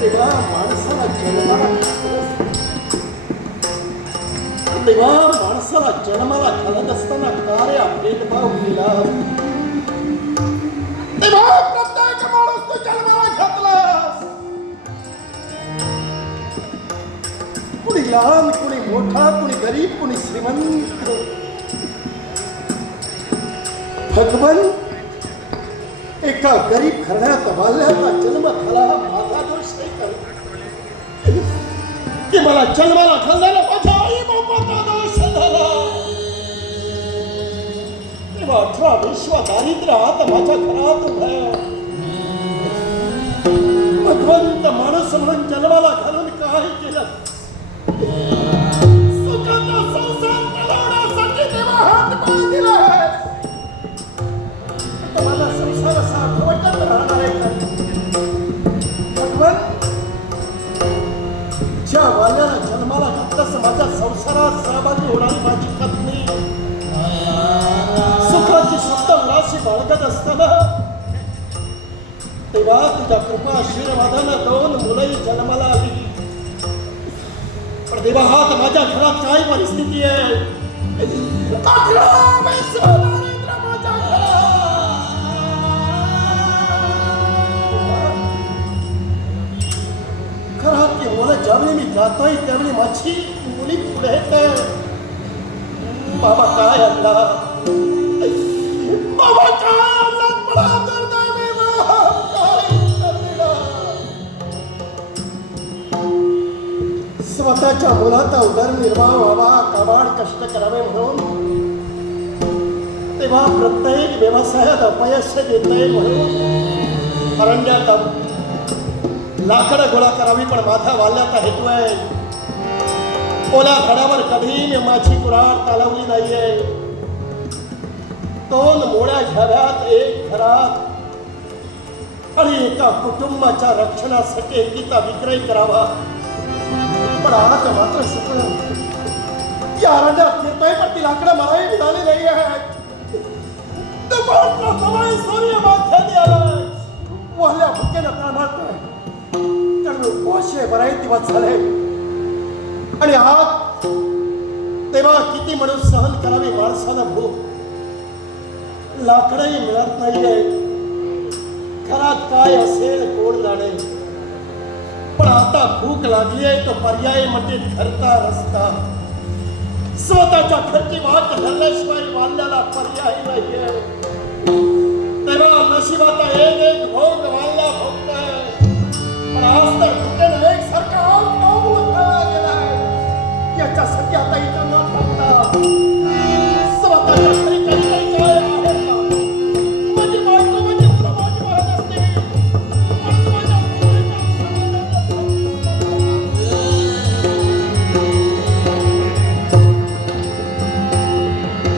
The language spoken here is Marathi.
तेव्हा माणसाला जन्माला तेव्हा माणसाला जन्माला घालत असताना कार्य भेदभाव केला. कुणी लहान कुणी मोठा कुणी गरीब कुणी श्रीमंत. भगवान एका गरीब घराण्यात वाल्याचा जन्म झाला. की मला जन्माला खाल्ल्याला माझ्या आई बापाचा दोष झाला. तेव्हा अठरा विश्व दारिद्र्य आता माझ्या घरात उभ्या भगवंत माणूस म्हणून जन्माला घालून काय केलं संसारात सहभागी होणारी माझी पत्नी. सुखाची शुद्ध उलाशी बाळगत असताना तेव्हा तुझ्या कृपा आशीर्वादानं दोन मुलंही जन्माला आली. पण तेव्हा हात माझ्या घरात काय परिस्थिती आहे? अकरा की मुलं ज्यावेळी मी जातोय त्यावेळी माझी मुली पुढे येते. बाबा काय आणला? बाबा काय आणला? मला दुर्दैवी बाप, स्वतःच्या मुलाचा उदरनिर्वाह व्हावा कबाड कष्ट करावे म्हणून तेव्हा प्रत्येक व्यवसायात अपयश येते म्हणून अरण्यात लाकडं गोळा करावी पण माझा वाल्याचा हेतू आहे. ओला घडावर कधी मी माझी कुराड चालवली नाहीये. दोन मोड्या घरात एक घरात. आणि एका कुटुंबाच्या रक्षणासाठी एकीचा विक्रय करावा. पण आज मात्र सगळं या अरण्यात फिरतोय पण ती लाकडं मलाही मिळाली नाही आहेत दुपारचा समय सूर्य माथ्याने आलाय वाल्या भुकेनं प्राणातोय त्यामुळे उपवाशी बराही दिवस झाले. आणि आहात तेव्हा किती म्हणून सहन करावी माणसाला भूक लाकडही मिळत नाहीये. घरात काय असेल कोण जाणे. पण आता भूक लागली आहे तो पर्याय म्हणजे ठरता रस्ता. स्वतःच्या घरची वाट धरल्याशिवाय वाल्याला पर्याय नाहीये. तेव्हा नशिबाचा एक एक भोग वाल्या भोग